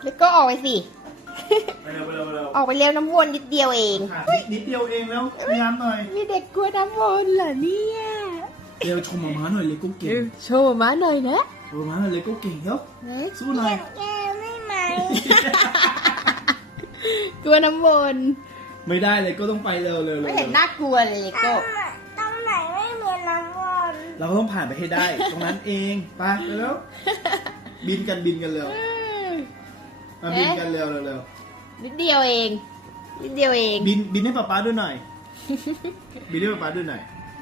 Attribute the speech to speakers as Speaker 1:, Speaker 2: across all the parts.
Speaker 1: แล้วก็ออกไปสิ
Speaker 2: ไปเร็วไปเร็วไปเร็ว
Speaker 1: ออกไปเร็วน้ำวนนิดเดียวเอง
Speaker 2: นิดเดียวเองแล้วพยายามหน่อย
Speaker 1: มีเด็กกลัวน้ำวนเหรอเนี่ย
Speaker 2: เร็วชมหมาหน่อยเลโก้เก่ง
Speaker 1: โชว์มาหน่อยนะ
Speaker 2: ชมหมาหน่อยเลโก้เก่งเร็วสู้หน่อย
Speaker 3: แกไม่ไหม
Speaker 1: กลัวน้ำวน
Speaker 2: ไม่ได้เลยก็ต้องไปเร็วเร็ว
Speaker 1: ไม่
Speaker 2: เร็ว
Speaker 1: เห็นน่ากลัวเลยเลโก้
Speaker 3: ตรงไหนไม่มีน้ำวน
Speaker 2: เราก็ต้องผ่านไปให้ได้ ตรงนั้นเองไปเร็วบินกันเร็วมาบินกันเร็วเร็ว
Speaker 1: นิดเดียวเองนิดเดียวเอง
Speaker 2: บินให้ป๊าด้วยหน่อยบินให้ป๊าด้วยหน่อย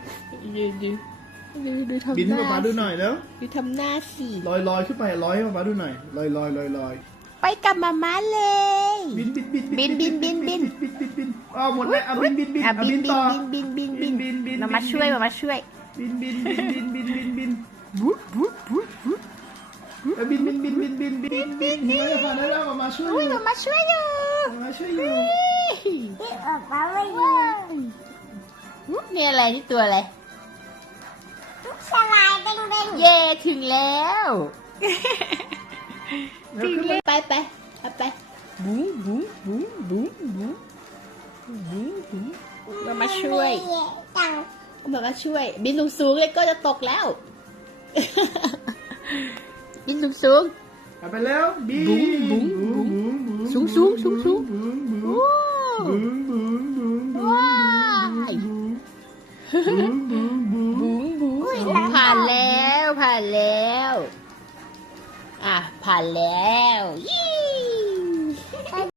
Speaker 1: ดูทำหน้า
Speaker 2: บินให้ป๊าด้วยหน่อยแล้ว
Speaker 1: ดูทำหน้าสิ
Speaker 2: ลอยขึ้นไปลอยให้ป๊าด้วยหน่อยลอย
Speaker 1: ไปกับมาม่าเลย
Speaker 2: บิน
Speaker 1: บิน
Speaker 2: อ้าวหมดแล้วเอาบิน
Speaker 1: อ่ะ
Speaker 2: เอา
Speaker 1: บิ
Speaker 2: บิ
Speaker 1: น
Speaker 2: นต่อ
Speaker 1: บินมาช่วยมาช่วย
Speaker 2: บิน
Speaker 1: บิน
Speaker 2: เฮ้ยผ่านได้แล้วมาช่วย
Speaker 1: อุ้ยมาช่วยอยู่
Speaker 2: มาช่วยอยู่
Speaker 3: ที่ออกมาไม่อยู่
Speaker 1: นี่อะไรนี่ตัวอะไร
Speaker 3: สลายเด้ง
Speaker 1: เย่ถึงแล้วถึงแล้วไปเอาไปบุ้งมาช่วย
Speaker 3: จัง
Speaker 1: มาช่วย บินสูงๆเลยก็จะตกแล้ว บินสูง
Speaker 2: ไปแล้วบิน
Speaker 1: สูงว้ายผ่านแล้วอ่ะผ่านแล้ว